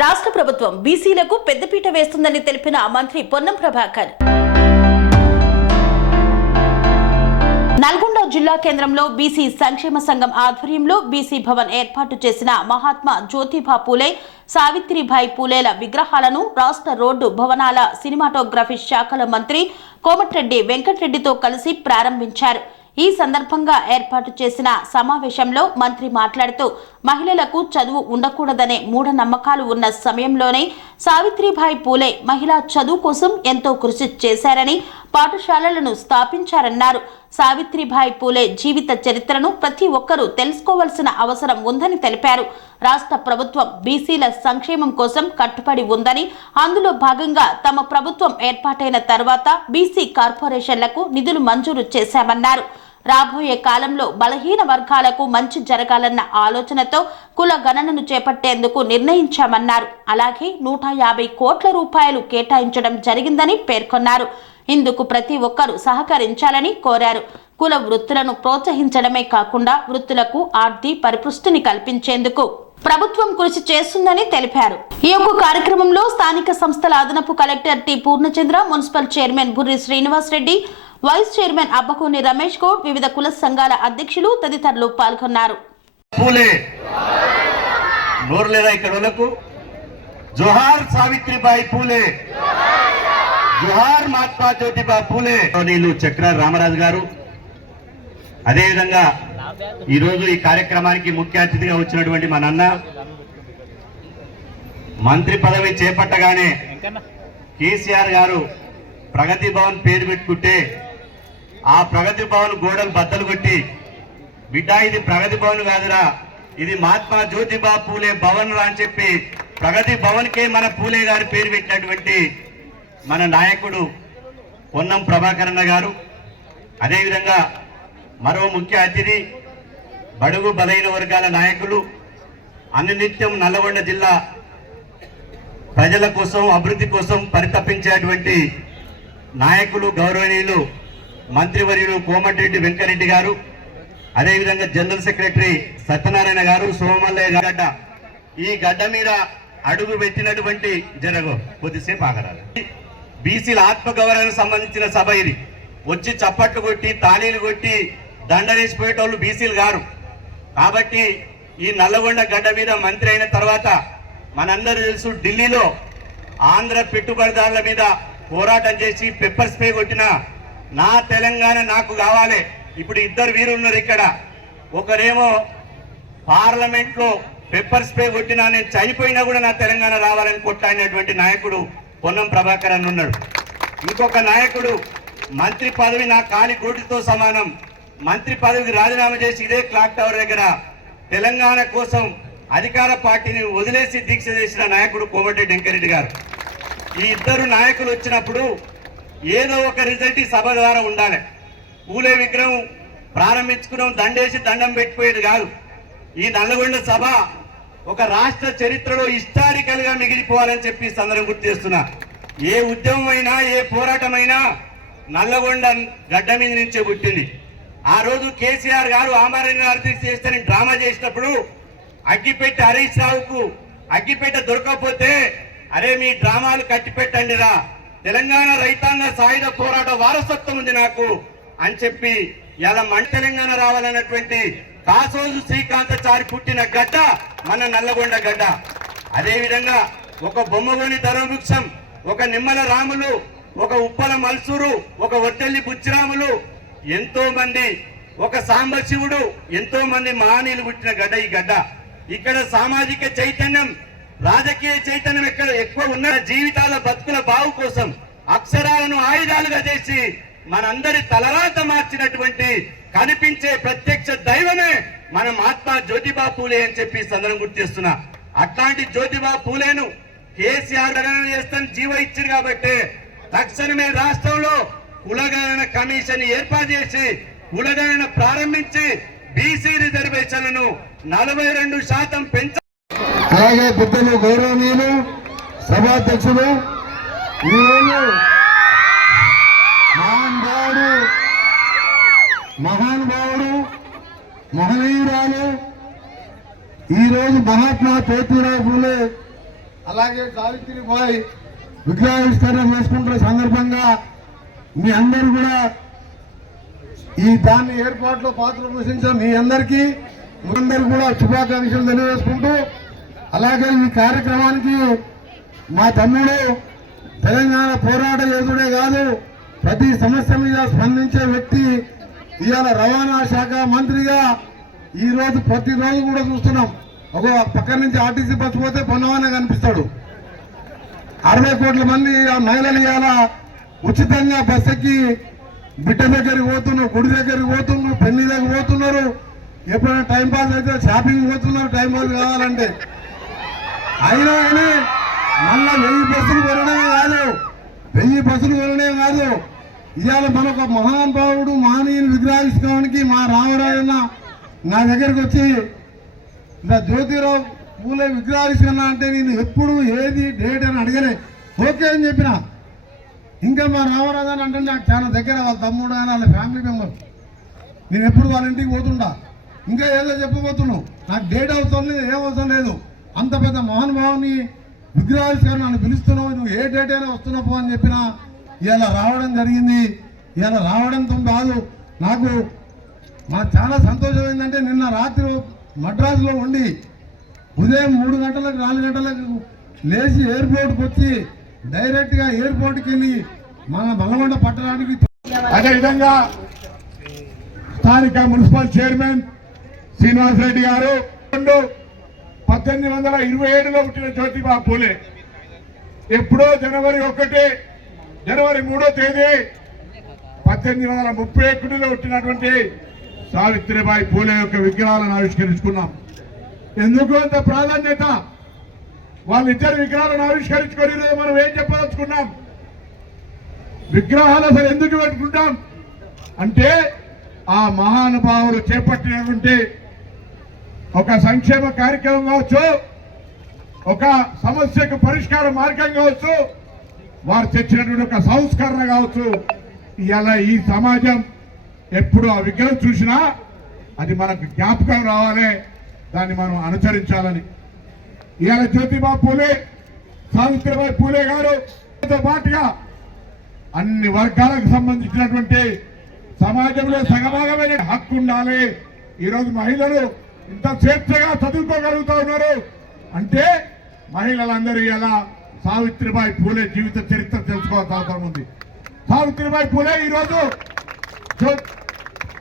రాష్ట్ర ప్రభుత్వం బీసీలకు పెద్దపీట వేస్తుందని తెలిపిన మంత్రి పొన్నం ప్రభాకర్. నల్గొండ జిల్లా కేంద్రంలో బీసీ సంక్షేమ సంఘం ఆధ్వర్యంలో బీసీ భవన్ ఏర్పాటు చేసిన మహాత్మా జ్యోతిబా పూలే సావిత్రిభాయ్ పూలేల విగ్రహాలను రాష్ట్ర రోడ్డు భవనాల సినిమాటోగ్రఫీ శాఖల మంత్రి కోమటిరెడ్డి వెంకటరెడ్డితో కలిసి ప్రారంభించారు. ఈ సందర్భంగా ఏర్పాటు చేసిన సమావేశంలో మంత్రి మాట్లాడుతూ మహిళలకు చదువు ఉండకూడదనే మూఢనమ్మకాలు ఉన్న సమయంలోనే సావిత్రిబాయి పూలే మహిళా చదువు కోసం ఎంతో కృషి చేశారని పాఠశాలలను స్థాపించారన్నారు. సావిత్రిబాయి పూలే జీవిత చరిత్రను ప్రతి ఒక్కరూ తెలుసుకోవాల్సిన అవసరం ఉందని తెలిపారు. రాష్ట్ర ప్రభుత్వం బీసీల సంక్షేమం కోసం కట్టుబడి ఉందని అందులో భాగంగా తమ ప్రభుత్వం ఏర్పాటైన తర్వాత బీసీ కార్పొరేషన్లకు నిధులు మంజూరు చేశామన్నారు. రాబోయే కాలంలో బలహీన వర్గాలకు మంచి జరగాలన్న ఆలోచనతో కుల గణనను చేపట్టేందుకు నిర్ణయించామన్నారు. అలాగే నూట యాభై కోట్ల రూపాయలు కేటాయించడం జరిగిందని పేర్కొన్నారు. ఇందుకు ప్రతి ఒక్కరూ సహకరించాలని కోరారు. కుల వృత్తులను ప్రోత్సహించడమే కాకుండా వృత్తులకు ఆర్థి పరిపుష్టిని కల్పించేందుకు ప్రభుత్వం కృషి చేస్తుందని తెలిపారు. ఈ యొక్క కార్యక్రమంలో స్థానిక సంస్థల అదనపు collector T Purnachandra municipal chairman Burri Srinivas Reddy vice chairman Abbakoni Ramesh Goud వివిధ కుల సంఘాల అధ్యక్షులు తదితరులు పాల్గొన్నారు. పూలే. నోరు లేదా ఇక్కడ జోహార్ సావిత్రిబాయి పూలే. జోహార్ మహాత్మా జ్యోతిబా పూలే. నీళ్ళు చక్ర రామరాజు గారు. అదేవిధంగా ఈరోజు ఈ కార్యక్రమానికి ముఖ్య అతిథిగా వచ్చినటువంటి మా నాన్న. మంత్రి పదవి చేపట్టగానే కేసీఆర్ గారు ప్రగతి భవన్ పేరు పెట్టుకుంటే ఆ ప్రగతి భవన్ గోడలు బద్దలు కొట్టి బిడ్డ ఇది ప్రగతి భవన్ కాదురా. ఇది మహాత్మా జ్యోతిబా పూలే భవన్ రా అని చెప్పి ప్రగతి భవన్ కే మన పూలే గారి పేరు పెట్టినటువంటి మన నాయకుడు పొన్నం ప్రభాకరణ గారు. అదేవిధంగా మరో ముఖ్య అతిథి బడుగు బలైన వర్గాల నాయకులు అనునిత్యం నల్లగొండ జిల్లా ప్రజల కోసం అభివృద్ధి కోసం పరితపించేటువంటి నాయకులు గౌరవనీయులు మంత్రివర్యులు కోమటిరెడ్డి వెంకరెడ్డి గారు అదేవిధంగా జనరల్ సెక్రటరీ సత్యనారాయణ గారు సోమల్లయ్య గడ్డ. ఈ గడ్డ మీద అడుగు పెట్టినటువంటి జరగో కొద్దిసేపు ఆగరాలు బీసీల ఆత్మగౌరవానికి సంబంధించిన సభ ఇది. వచ్చి చప్పట్లు కొట్టి తాళీలు కొట్టి దండలేసిపోయేటోళ్ళు బీసీలు గారు. కాబట్టి ఈ నల్లగొండ గడ్డ మీద మంత్రి అయిన తర్వాత మనందరూ తెలుసు ఢిల్లీలో ఆంధ్ర పెట్టుబడిదారుల మీద పోరాటం చేసి పెప్పర్ స్ప్రే కొట్టిన నా తెలంగాణ నాకు కావాలి. ఇప్పుడు ఇద్దరు వీరు ఉన్నారు ఇక్కడ. ఒకరేమో పార్లమెంట్లో పెప్పర్ స్ప్రే కొట్టినా నేను చనిపోయినా కూడా నా తెలంగాణ రావాలని కొట్లాడినటువంటి నాయకుడు పొన్నం ప్రభాకర్ అని ఉన్నాడు. ఇంకొక నాయకుడు మంత్రి పదవి నా కాలి గోటితో సమానం. మంత్రి పదవికి రాజీనామా చేసి ఇదే క్లాక్ టవర్ దగ్గర తెలంగాణ కోసం అధికార పార్టీని వదిలేసి దీక్ష చేసిన నాయకుడు కోమటిరెడ్డి వెంకరెడ్డి గారు. ఈ ఇద్దరు నాయకులు వచ్చినప్పుడు ఏదో ఒక రిజల్ట్ ఈ సభ ద్వారా ఉండాలి. పూలే విగ్రహం ప్రారంభించుకున్నాం దండేసి దండం పెట్టిపోయేది కాదు. ఈ నల్లగొండ సభ ఒక రాష్ట్ర చరిత్రలో హిస్టారికల్గా మిగిలిపోవాలని చెప్పి సందర్భం గుర్తు చేస్తున్నా. ఏ ఉద్యమం అయినా ఏ పోరాటమైనా నల్లగొండ గడ్డ మీద నుంచే పుట్టింది. ఆ రోజు కేసీఆర్ గారు ఆమరణ చేస్తారని డ్రామా చేసినప్పుడు అగ్గిపెట్టి హరీష్ రావుకు అగ్గిపెట్ట దొరకకపోతే అరే మీ డ్రామాలు కట్టిపెట్టండి రా తెలంగాణ రైతాంగ సాయుధ పోరాట వారసత్వం ఉంది నాకు అని చెప్పి ఇలా మన తెలంగాణ రావాలన్నటువంటి కాసోజు శ్రీకాంతచారి పుట్టిన గడ్డ మన నల్లగొండ గడ్డ. అదే విధంగా ఒక బొమ్మగోని ధర్మవృక్షం ఒక నిమ్మల రాములు ఒక ఉప్పల మల్సూరు ఒక వడ్డెల్లి బుచ్చిరాములు ఎంతో మంది ఒక సాంబశివుడు ఎంతో మంది మహనీయులు పుట్టిన గడ్డ ఈ గడ్డ. ఇక్కడ సామాజిక చైతన్యం రాజకీయ చైతన్యం ఎక్కడ ఎక్కువ ఉన్న జీవితాల బతుకుల బావు కోసం అక్షరాలను ఆయుధాలుగా చేసి మనందరి తలరాత మార్చినటువంటి కనిపించే ప్రత్యక్ష దైవమే మన మహాత్మా జ్యోతిబా పూలే అని చెప్పి సందర్భం గుర్తు చేస్తున్నా. అట్లాంటి జ్యోతిబా పూలేను కేసీఆర్ గణన చేస్తాను జీవ ఇచ్చింది కాబట్టి తక్షణమే రాష్ట్రంలో కులగణన కమిషన్ ఏర్పాటు చేసి కులగణన ప్రారంభించి బీసీ రిజర్వేషన్లను నలభై రెండు శాతం పెంచ అలాగే పెద్దలు గౌరవనీయులు సభాధ్యక్షులు ఈరోజు మహానుభావుడు మహానుభావుడు మహనీయురాలు ఈరోజు మహాత్మా జ్యోతిరావు పూలే అలాగే సావిత్రిబాయి విగ్రహావిష్కరణ చేసుకుంటున్న సందర్భంగా మీ అందరూ కూడా ఈ దాన్ని ఏర్పాట్లో పాత్ర పోషించిన మీ అందరికీ మీ అందరికీ కూడా శుభాకాంక్షలు తెలియజేసుకుంటూ అలాగే ఈ కార్యక్రమానికి మా తమ్ముడు తెలంగాణ పోరాట యోధుడే కాదు ప్రతి సమస్య మీద స్పందించే వ్యక్తి ఇవాళ రవాణా శాఖ మంత్రిగా ఈ రోజు ప్రతిరోజు కూడా చూస్తున్నాం. ఒక పక్క నుంచి ఆర్టీసీ బస్సు పోతే పొన్నవానే కనిపిస్తాడు. అరవై కోట్ల మంది ఆ మహిళలు ఇవాళ ఉచితంగా బస్ ఎక్కి బిడ్డ దగ్గరికి పోతున్నారు గుడి దగ్గరికి పోతున్నారు పెళ్ళి దగ్గర పోతున్నారు. ఎప్పుడైనా టైం పాస్ అయితే షాపింగ్ పోతున్నారు టైం పాస్ కావాలంటే. అయినా కానీ మళ్ళా వెయ్యి బస్సులు కొనడమే కాదు. వెయ్యి బస్సులు కొనడమే కాదు. ఇవాళ మనొక మహానుభావుడు మహనీయుని విగ్రహించుకోవడానికి మా రామరాయన్న నా దగ్గరికి వచ్చి ఇలా జ్యోతిరావు పూలే విగ్రహిస్తున్నా అంటే నేను ఎప్పుడు ఏది డేట్ అని అడగలే. ఓకే అని చెప్పిన. ఇంకా మా రామరాజన్ అంటే నాకు చాలా దగ్గర వాళ్ళ తమ్ముడు అని వాళ్ళ ఫ్యామిలీ మెంబర్ నేను ఎప్పుడు వాళ్ళ ఇంటికి పోతుండా? ఇంకా ఏదో చెప్పబోతున్నావు. నాకు డేట్ అవసరం లేదు ఏం అవసరం లేదు. అంత పెద్ద మహానుభావుని విగ్రహాలు నన్ను పిలుస్తున్నావు నువ్వు ఏ డేట్ అయినా వస్తున్నావు అని చెప్పిన ఇలా రావడం జరిగింది. ఇలా రావడంతో కాదు. నాకు నాకు చాలా సంతోషం ఏంటంటే నిన్న రాత్రి మద్రాసులో ఉండి ఉదయం మూడు గంటలకు నాలుగు గంటలకు లేచి ఎయిర్పోర్ట్కి వచ్చి డైరెక్ట్గా ఎయిర్పోర్ట్కి వెళ్ళి మన బలగొండ పట్టణానికి అదేవిధంగా స్థానిక మున్సిపల్ చైర్మన్ శ్రీనివాసరెడ్డి గారు రెండు పద్దెనిమిది వందల ఇరవై ఏడులో పుట్టిన జ్యోతిబా పూలే. ఎప్పుడో జనవరి ఒకటి జనవరి మూడో తేదీ పద్దెనిమిది వందల ముప్పై ఒకటిలో పుట్టినటువంటి సావిత్రిబాయి పూలే యొక్క విగ్రహాలను ఆవిష్కరించుకున్నాం. ఎందుకు అంత ప్రాధాన్యత? వాళ్ళిద్దరు విగ్రహాలను ఆవిష్కరించుకొని మనం ఏం చెప్పదలుచుకున్నాం? విగ్రహాలు అసలు ఎందుకు పెట్టుకుంటాం? అంటే ఆ మహానుభావులు చేపట్టినటువంటి ఒక సంక్షేమ కార్యక్రమం కావచ్చు ఒక సమస్యకు పరిష్కార మార్గం కావచ్చు వారు తెచ్చినటువంటి ఒక సంస్కరణ కావచ్చు. ఇలా ఈ సమాజం ఎప్పుడు ఆ విగ్రహం చూసినా అది మనకు జ్ఞాపకం రావాలి దాన్ని మనం అనుసరించాలని. ఇవాళ జ్యోతిబా పూలే సావిత్రిబాయి పూలే గారు తో పాటుగా అన్ని వర్గాలకు సంబంధించినటువంటి సమాజంలో సగభాగమైన హక్కు ఉండాలి. ఈరోజు మహిళలు ఇంత స్వేచ్ఛగా చదువుకోగలుగుతా ఉన్నారు అంటే మహిళలందరూ ఎలా సావిత్రిబాయి పూలే జీవిత చరిత్ర తెలుసుకోవాల్సిన అవసరం ఉంది. సావిత్రిబాయి పూలే ఈరోజు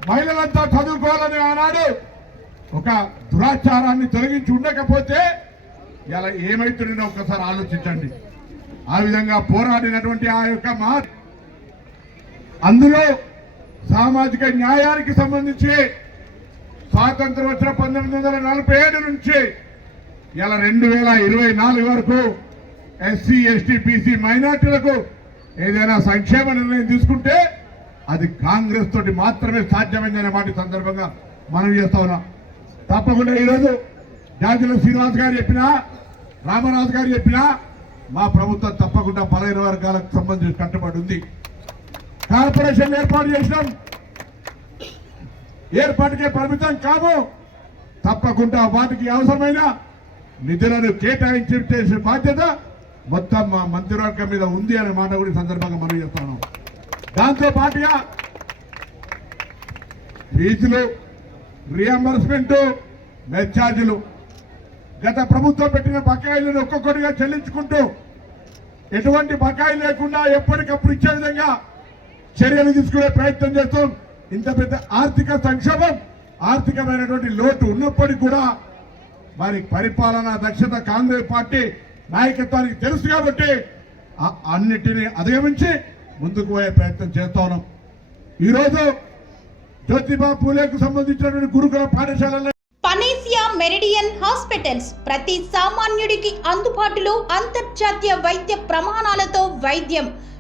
మహిళలంతా చదువుకోవాలని ఆనాడు ఒక దురాచారాన్ని తొలగించి ఉండకపోతే ఇలా ఏమైతుందో ఒక్కసారి ఆలోచించండి. ఆ విధంగా పోరాడినటువంటి ఆ యొక్క మా అందులో సామాజిక న్యాయానికి సంబంధించి స్వాతంత్రం వచ్చిన పంతొమ్మిది వందల నలభై ఏడు నుంచి ఇలా రెండు వేల ఇరవై నాలుగు వరకు ఎస్సీ ఎస్టీ బీసీ మైనార్టీలకు ఏదైనా సంక్షేమ నిర్ణయం తీసుకుంటే అది కాంగ్రెస్ తోటి మాత్రమే సాధ్యమైందనే మాట సందర్భంగా మనం చేస్తా ఉన్నాం. తప్పకుండా ఈరోజు జాతుల శ్రీనివాస్ గారు చెప్పినా రామరాజు గారు చెప్పినా మా ప్రభుత్వం తప్పకుండా పదహైదు వర్గాలకు సంబంధించి కట్టుబడి ఉంది. కార్పొరేషన్ ఏర్పాటు చేసినాం. ఏర్పాటుకే పరిమితం కాము తప్పకుండా వాటికి అవసరమైన నిధులను కేటాయించి చేసే బాధ్యత మొత్తం మా మంత్రివర్గం మీద ఉంది అనే మాట కూడా సందర్భంగా మనం చేస్తాను. దాంతో పాటుగా ఫీజులు రియంబర్స్మెంట్ మెస్ ఛార్జీలు గత ప్రభుత్వం పెట్టిన బకాయిలను ఒక్కొక్కటిగా చెల్లించుకుంటూ ఎటువంటి బకాయి లేకుండా ఎప్పటికప్పుడు ఇచ్చే విధంగా చర్యలు తీసుకునే ప్రయత్నం చేస్తాం. ఇంత పెద్ద ఆర్థిక సంక్షోభం ఆర్థికమైనటువంటి లోటు ఉన్నప్పటికీ కూడా మరి పరిపాలన దక్షత కాంగ్రెస్ పార్టీ నాయకత్వానికి తెలుసు కాబట్టి అన్నిటినీ అధిగమించి ముందుకు పోయే ప్రయత్నం చేస్తా ఉన్నాం. ఈరోజు జ్యోతిబా పూలేకు సంబంధించినటువంటి గురుకుల పాఠశాలలో పనేసియా మెరిడియన్ హాస్పిటల్స్ ప్రతి సామాన్యుడికి అందుబాటులో అంతర్జాతీయ వైద్య ప్రమాణాలతో వైద్యం.